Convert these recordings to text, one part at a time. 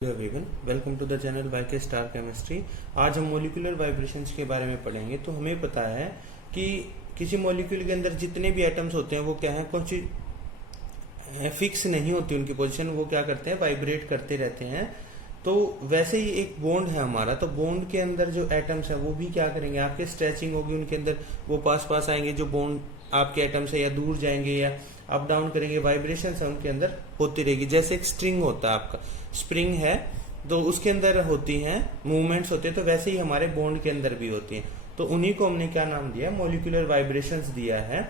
Hello everyone, welcome to the channel YK star chemistry. आज हम molecular vibrations के बारे में पढ़ेंगे। तो हमें पता है कि किसी मॉलिक्यूल के अंदर जितने भी एटम्स होते हैं वो क्या है, कुछ फिक्स नहीं होती उनकी पोजीशन, वो क्या करते हैं, वाइब्रेट करते रहते हैं। तो वैसे ही एक बॉन्ड है हमारा, तो बॉन्ड के अंदर जो एटम्स है वो भी क्या करेंगे, आपके स्ट्रेचिंग होगी उनके अंदर, वो पास पास आएंगे, जो बॉन्ड आपके एटम्स है या दूर जाएंगे या अप डाउन करेंगे, वाइब्रेशन उनके अंदर होती रहेगी। जैसे एक स्ट्रिंग होता है, आपका स्प्रिंग है तो उसके अंदर होती हैं मूवमेंट्स होते हैं, तो वैसे ही हमारे बॉन्ड के अंदर भी होती हैं। तो उन्हीं को हमने क्या नाम दिया, मॉलिक्यूलर वाइब्रेशंस दिया है।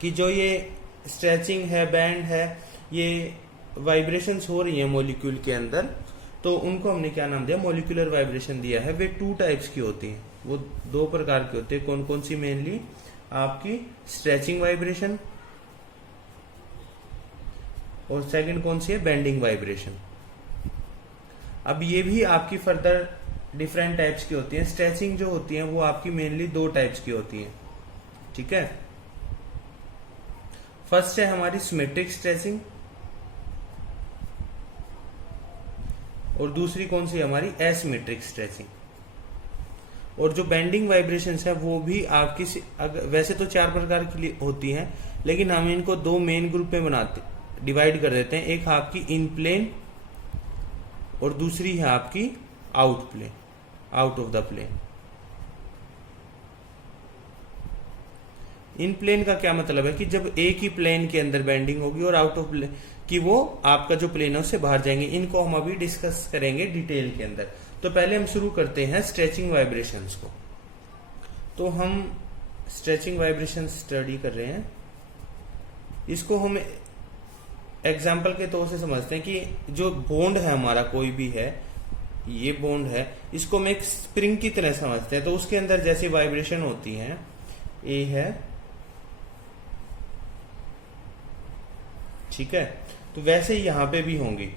कि जो ये स्ट्रेचिंग है, बैंड है, ये वाइब्रेशंस हो रही है मॉलिक्यूल के अंदर, तो उनको हमने क्या नाम दिया, मॉलिक्यूलर वाइब्रेशन दिया है। वे टू टाइप्स की होती हैं, वो दो प्रकार की होती है। कौन कौन सी? मेनली आपकी स्ट्रेचिंग वाइब्रेशन, और सेकंड कौन सी है, बेंडिंग वाइब्रेशन। अब ये भी आपकी फर्दर डिफरेंट टाइप्स की होती हैं। स्ट्रेचिंग जो होती है वो आपकी मेनली दो टाइप्स की होती हैं, ठीक है। फर्स्ट है हमारी सिमेट्रिक स्ट्रेचिंग, और दूसरी कौन सी, हमारी एसिमेट्रिक स्ट्रेचिंग। और जो बेंडिंग वाइब्रेशंस है वो भी आपकी वैसे तो चार प्रकार की होती हैं, लेकिन हम इनको दो मेन ग्रुप में डिवाइड कर देते हैं। एक आपकी इन प्लेन और दूसरी है आपकी out plane, out of the plane. In plane का क्या मतलब है कि जब एक ही प्लेन के अंदर बेंडिंग होगी, और आउट ऑफ प्लेन कि वो आपका जो प्लेन है उससे बाहर जाएंगे। इनको हम अभी डिस्कस करेंगे डिटेल के अंदर। तो पहले हम शुरू करते हैं स्ट्रेचिंग वाइब्रेशंस को। तो हम स्ट्रेचिंग वाइब्रेशन स्टडी कर रहे हैं, इसको हम एग्जाम्पल के तौर से समझते हैं कि जो बॉन्ड है हमारा, कोई भी है, ये बॉन्ड है, इसको हम एक स्प्रिंग की तरह समझते हैं। तो उसके अंदर जैसी वाइब्रेशन होती है, ए है, ठीक है, तो वैसे ही यहां पे भी होंगी।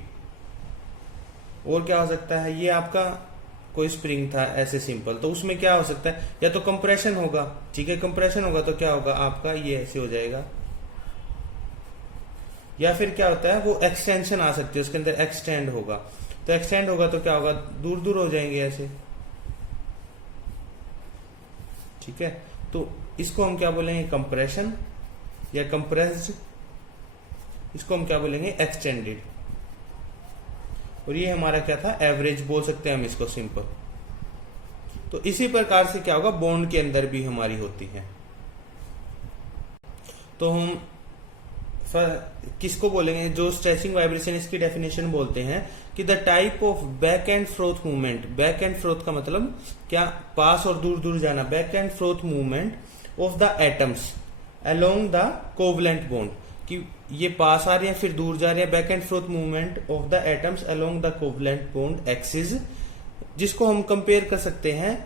और क्या हो सकता है, ये आपका कोई स्प्रिंग था ऐसे सिंपल, तो उसमें क्या हो सकता है, या तो कंप्रेशन होगा, ठीक है, कंप्रेशन होगा तो क्या होगा आपका, ये ऐसे हो जाएगा। या फिर क्या होता है, वो एक्सटेंशन आ सकती है, उसके अंदर एक्सटेंड होगा, तो एक्सटेंड होगा तो क्या होगा, दूर दूर हो जाएंगे ऐसे, ठीक है। तो इसको हम क्या बोलेंगे, कंप्रेशन या कंप्रेस्ड। इसको हम क्या बोलेंगे, एक्सटेंडेड। और ये हमारा क्या था, एवरेज बोल सकते हैं हम इसको, सिंपल। तो इसी प्रकार से क्या होगा, बॉन्ड के अंदर भी हमारी होती है। तो हम किसको बोलेंगे, जो स्ट्रेचिंग वाइब्रेशन, इसकी डेफिनेशन बोलते हैं कि the type of back and froth movement. Back and froth का मतलब क्या, पास और दूर दूर जाना। Back and froth movement of the atoms along the covalent bond, कि ये पास आ रहे हैं फिर दूर जा रहे हैं। Back and froth movement of the atoms along the covalent bond axis, जिसको हम कंपेयर कर सकते हैं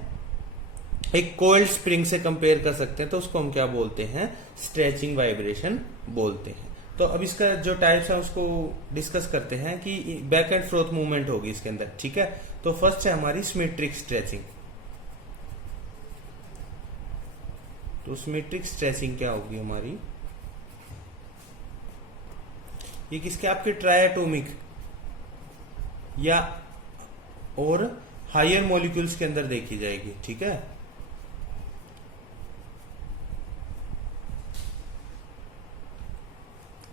एक कोल्ड स्प्रिंग से कंपेयर कर सकते हैं। तो उसको हम क्या बोलते हैं, स्ट्रेचिंग वाइब्रेशन बोलते हैं। तो अब इसका जो टाइप्स है उसको डिस्कस करते हैं कि बैक एंड फ्रोथ मूवमेंट होगी इसके अंदर, ठीक है। तो फर्स्ट है हमारी सिमेट्रिक स्ट्रेचिंग। तो सिमेट्रिक स्ट्रेचिंग क्या होगी हमारी, ये किसके, आपके ट्राइएटॉमिक या और हायर मॉलिक्यूल्स के अंदर देखी जाएगी, ठीक है।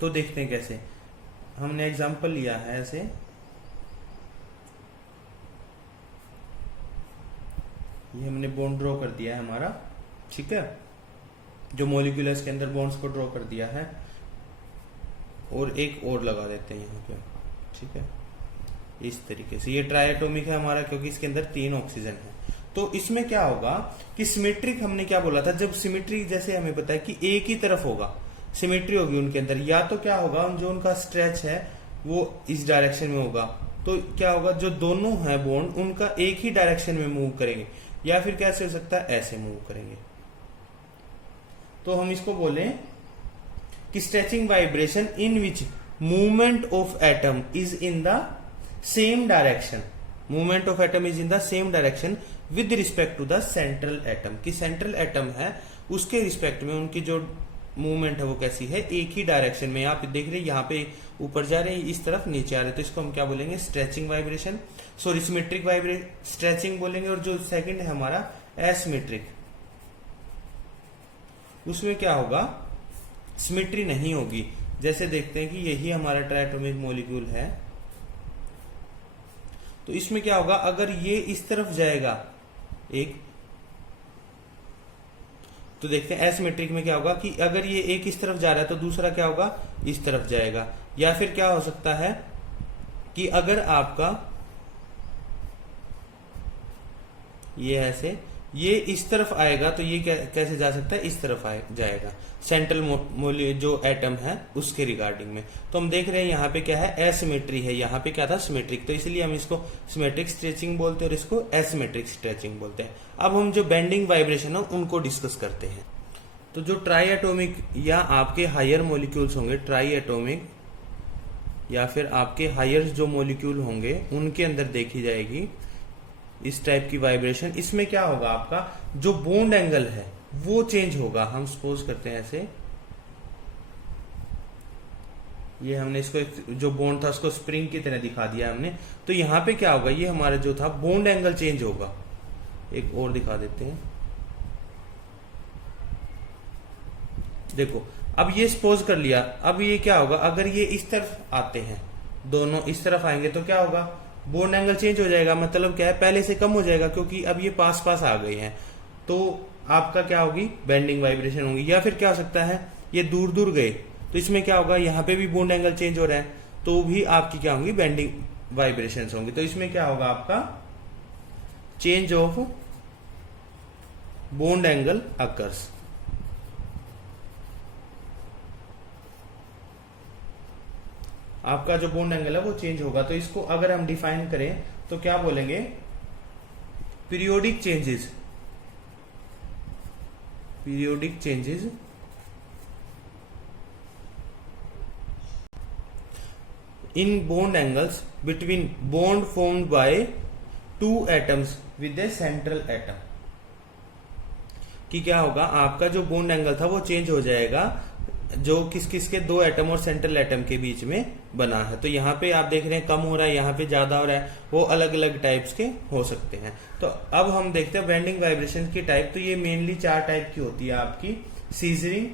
तो देखते हैं कैसे। हमने एग्जांपल लिया है ऐसे, ये हमने बॉन्ड ड्रॉ कर दिया है हमारा, ठीक है, जो मॉलिक्यूल्स के अंदर बॉन्ड्स को ड्रॉ कर दिया है, और एक और लगा देते हैं यहाँ पे, ठीक है, इस तरीके से। ये ट्राइएटॉमिक है हमारा, क्योंकि इसके अंदर 3 ऑक्सीजन है। तो इसमें क्या होगा कि सिमेट्रिक हमने क्या बोला था, जब सिमेट्री, जैसे हमें पता है कि एक ही तरफ होगा, सिमेट्री होगी उनके अंदर, या तो क्या होगा, जो उनका स्ट्रेच है वो इस डायरेक्शन में होगा, तो क्या होगा, जो दोनों है बॉन्ड उनका एक ही डायरेक्शन में मूव करेंगे, या फिर कैसे हो सकता है, ऐसे मूव करेंगे। तो हम इसको बोले कि stretching vibration in which movement of atom is in the same direction. Movement of atom is in the same direction with respect to the central atom. की सेंट्रल एटम है उसके रिस्पेक्ट में उनकी जो मूवमेंट है वो कैसी है, एक ही डायरेक्शन में। आप देख रहे हैं यहाँ पे ऊपर जा रहे हैं, इस तरफ नीचे आ रहे हैं, तो इसको हम क्या बोलेंगे, stretching vibration, sorry symmetric vibration stretching बोलेंगे। और जो सेकंड है हमारा एसिमेट्रिक, उसमें क्या होगा, सिमेट्री नहीं होगी। जैसे देखते हैं कि यही हमारा ट्राइएटॉमिक मॉलिक्यूल है, तो इसमें क्या होगा, अगर ये इस तरफ जाएगा एक, तो देखते हैं एसिमेट्रिक में क्या होगा कि अगर ये एक इस तरफ जा रहा है तो दूसरा क्या होगा, इस तरफ जाएगा। या फिर क्या हो सकता है कि अगर आपका ये ऐसे, ये इस तरफ आएगा तो ये कैसे जा सकता है, इस तरफ जाएगा, सेंट्रल जो एटम है उसके रिगार्डिंग में। तो हम देख रहे हैं यहाँ पे क्या है, एसिमेट्री है, यहाँ पे क्या था, सिमेट्रिक, तो इसलिए हम इसको सिमेट्रिक स्ट्रेचिंग बोलते हैं और इसको एसिमेट्रिक स्ट्रेचिंग बोलते हैं। अब हम जो बेंडिंग वाइब्रेशन है उनको डिस्कस करते हैं। तो जो ट्राई एटोमिक या आपके हायर मोलिक्यूल्स होंगे, ट्राई एटोमिक या फिर आपके हायर जो मोलिक्यूल होंगे उनके अंदर देखी जाएगी इस टाइप की वाइब्रेशन। इसमें क्या होगा, आपका जो बॉन्ड एंगल है वो चेंज होगा। हम सपोज करते हैं ऐसे, ये हमने इसको जो बॉन्ड था उसको स्प्रिंग की तरह दिखा दिया हमने, तो यहां पे क्या होगा, ये हमारा जो था बॉन्ड एंगल चेंज होगा। एक और दिखा देते हैं, देखो अब ये सपोज कर लिया, अब ये क्या होगा, अगर ये इस तरफ आते हैं, दोनों इस तरफ आएंगे तो क्या होगा, बॉन्ड एंगल चेंज हो जाएगा। मतलब क्या है, पहले से कम हो जाएगा क्योंकि अब ये पास पास आ गए हैं, तो आपका क्या होगी, बेंडिंग वाइब्रेशन होगी। या फिर क्या हो सकता है, ये दूर दूर गए तो इसमें क्या होगा, यहाँ पे भी बॉन्ड एंगल चेंज हो रहा है, तो भी आपकी क्या होंगी, बेंडिंग वाइब्रेशंस होंगी। तो इसमें क्या होगा, आपका change of bond angle occurs. आपका जो बॉन्ड एंगल है वो चेंज होगा। तो इसको अगर हम डिफाइन करें तो क्या बोलेंगे, periodic changes, periodic changes in bond angles between bond formed by two atoms with A central atom. कि क्या होगा, आपका जो बॉन्ड एंगल था वो चेंज हो जाएगा जो किस किस के, दो एटम और सेंट्रल एटम के बीच में बना है। तो यहाँ पे आप देख रहे हैं कम हो रहा है, यहाँ पे ज्यादा हो रहा है, वो अलग अलग टाइप्स के हो सकते हैं। तो अब हम देखते हैं बेंडिंग वाइब्रेशन की टाइप। तो ये मेनली 4 टाइप की होती है आपकी, सीजरिंग,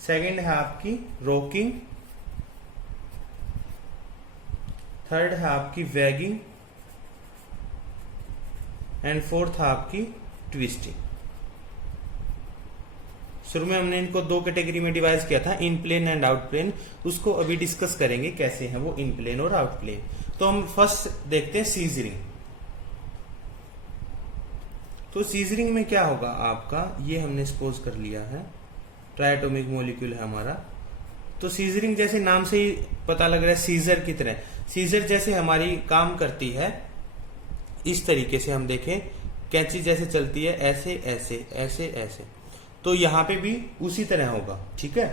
सेकंड है आपकी रॉकिंग, थर्ड है आपकी वैगिंग एंड फोर्थ है आपकी ट्विस्टिंग। शुरू में हमने इनको 2 कैटेगरी में डिवाइड किया था, इन प्लेन एंड आउट प्लेन। उसको अभी डिस्कस करेंगे कैसे हैं वो इन प्लेन और आउट प्लेन। तो हम फर्स्ट देखते हैं सीजरिंग। तो सीजरिंग में क्या होगा आपका, ये हमने सपोज कर लिया है ट्राइएटॉमिक मॉलिक्यूल है हमारा। तो सीजरिंग जैसे नाम से ही पता लग रहा है, सीजर की तरह, सीजर जैसे हमारी काम करती है, इस तरीके से हम देखें कैंची जैसे चलती है, ऐसे ऐसे ऐसे ऐसे, तो यहां पे भी उसी तरह होगा, ठीक है।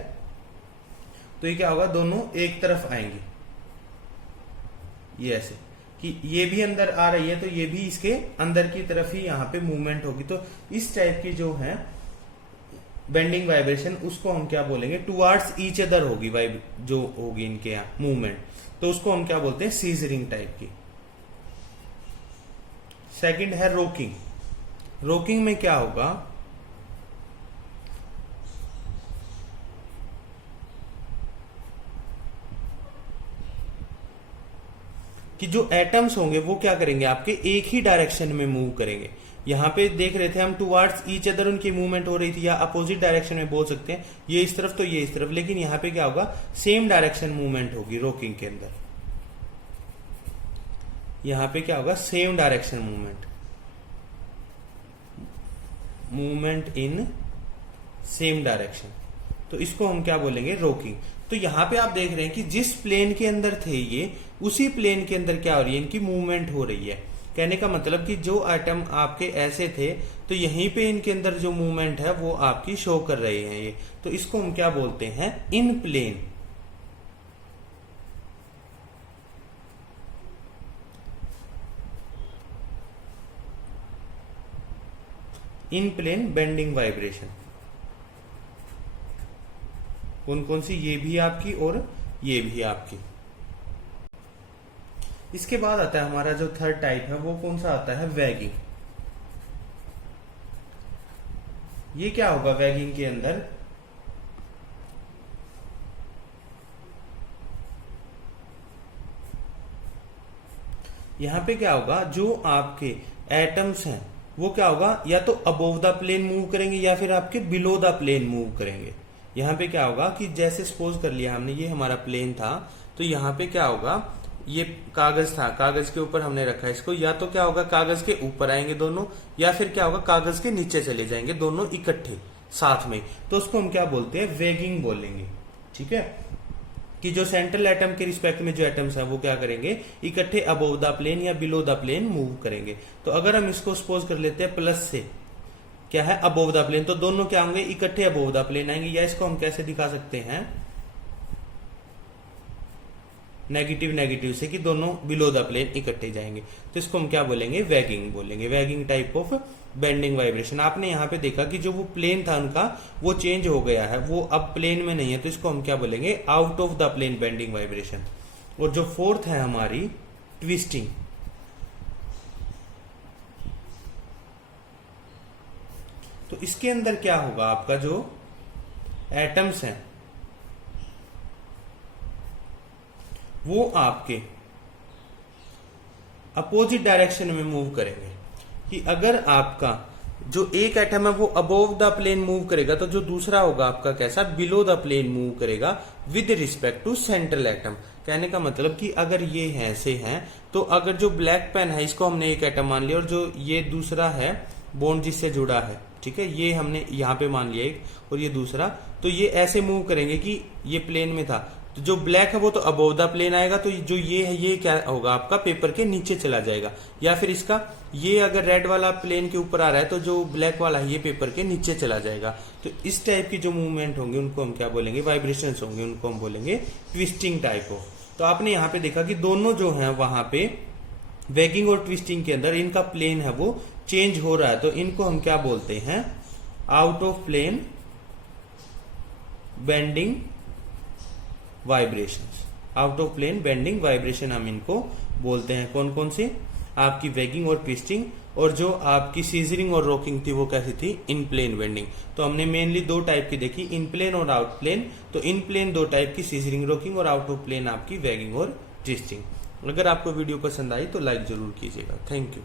तो ये क्या होगा, दोनों एक तरफ आएंगे, ये ऐसे कि ये भी अंदर आ रही है तो ये भी इसके अंदर की तरफ ही यहाँ पे मूवमेंट होगी। तो इस टाइप की जो है बेंडिंग वाइब्रेशन, उसको हम क्या बोलेंगे, टुवार्ड्स ईच अदर होगी वाइब जो होगी इनके यहाँ मूवमेंट, तो उसको हम क्या बोलते हैं, सीजरिंग टाइप की। सेकंड है रोकिंग। रोकिंग में क्या होगा, कि जो एटम्स होंगे वो क्या करेंगे, आपके एक ही डायरेक्शन में मूव करेंगे। यहां पे देख रहे थे हम टुवार्ड्स ईच अदर उनकी मूवमेंट हो रही थी, या अपोजिट डायरेक्शन में बोल सकते हैं, ये इस तरफ तो ये इस तरफ, लेकिन यहां पे क्या होगा, सेम डायरेक्शन मूवमेंट होगी रोकिंग के अंदर। यहां पे क्या होगा, same direction movement, movement in same direction, तो इसको हम क्या बोलेंगे, रोकिंग। तो यहां पे आप देख रहे हैं कि जिस प्लेन के अंदर थे ये, उसी प्लेन के अंदर क्या हो रही है, इनकी मूवमेंट हो रही है। कहने का मतलब कि जो एटम आपके ऐसे थे तो यहीं पे इनके अंदर जो मूवमेंट है वो आपकी शो कर रहे हैं ये, तो इसको हम क्या बोलते हैं, इन plane. In plane bending vibration. कौन कौन सी? ये भी आपकी और ये भी आपकी। इसके बाद आता है हमारा जो थर्ड टाइप है, वो कौन सा आता है? वैगिंग। ये क्या होगा वैगिंग के अंदर? यहां पे क्या होगा, जो आपके एटम्स हैं वो क्या होगा, या तो अबोव द प्लेन मूव करेंगे या फिर आपके बिलो द प्लेन मूव करेंगे। यहां पे क्या होगा कि जैसे सपोज कर लिया हमने, ये हमारा प्लेन था, तो यहां पे क्या होगा, ये कागज था, कागज के ऊपर हमने रखा है इसको, या तो क्या होगा कागज के ऊपर आएंगे दोनों, या फिर क्या होगा कागज के नीचे चले जाएंगे दोनों इकट्ठे साथ में। तो उसको हम क्या बोलते हैं? वेगिंग बोलेंगे। ठीक है, कि जो सेंट्रल एटम के रिस्पेक्ट में जो एटम्स हैं वो क्या करेंगे, इकट्ठे अबोव द प्लेन या बिलो द प्लेन मूव करेंगे। तो अगर हम इसको सपोज कर लेते हैं प्लस से, क्या है? अबोव द प्लेन, तो दोनों क्या होंगे? इकट्ठे अबोव द प्लेन आएंगे। या इसको हम कैसे दिखा सकते हैं? नेगेटिव नेगेटिव से, कि दोनों बिलो द प्लेन इकट्ठे जाएंगे। तो इसको हम क्या बोलेंगे? वैगिंग बोलेंगे। Waging type of bending vibration. आपने यहां पे देखा कि जो वो प्लेन था उनका, वो चेंज हो गया है, वो अब प्लेन में नहीं है, तो इसको हम क्या बोलेंगे? Out of the plane bending vibration. और जो फोर्थ है हमारी ट्विस्टिंग। तो इसके अंदर क्या होगा, आपका जो एटम्स हैं वो आपके अपोजिट डायरेक्शन में मूव करेंगे। कि अगर आपका जो एक एटम है वो अबोव द प्लेन मूव करेगा, तो जो दूसरा होगा आपका कैसा? बिलो द प्लेन मूव करेगा with respect to central atom. कहने का मतलब कि अगर ये है ऐसे हैं, तो अगर जो ब्लैक पेन है इसको हमने एक एटम मान लिया, और जो ये दूसरा है बॉन्ड जिससे जुड़ा है, ठीक है, ये हमने यहाँ पे मान लिया एक, और ये दूसरा, तो ये ऐसे मूव करेंगे कि ये प्लेन में था, तो जो ब्लैक है वो तो अबोव द प्लेन आएगा, तो जो ये है ये क्या होगा आपका? पेपर के नीचे चला जाएगा। या फिर इसका ये अगर रेड वाला प्लेन के ऊपर आ रहा है, तो जो ब्लैक वाला है ये पेपर के नीचे चला जाएगा। तो इस टाइप की जो मूवमेंट होंगे उनको हम क्या बोलेंगे? वाइब्रेशंस होंगे, उनको हम बोलेंगे ट्विस्टिंग टाइप ऑफ। तो आपने यहाँ पे देखा कि दोनों जो है वहां पे वैगिंग और ट्विस्टिंग के अंदर इनका प्लेन है वो चेंज हो रहा है, तो इनको हम क्या बोलते हैं? Out of plane bending vibrations. Out of plane bending vibration हम इनको बोलते हैं। कौन कौन सी? आपकी वैगिंग और ट्विस्टिंग, और जो आपकी सीजरिंग और रॉकिंग थी वो कैसी थी? इन प्लेन बेंडिंग। तो हमने मेनली दो टाइप की देखी, इन प्लेन और आउट प्लेन। तो इन प्लेन दो टाइप की, सीजरिंग रॉकिंग, और आउट ऑफ प्लेन आपकी वैगिंग और ट्विस्टिंग। अगर आपको वीडियो पसंद आई तो लाइक जरूर कीजिएगा। Thank you.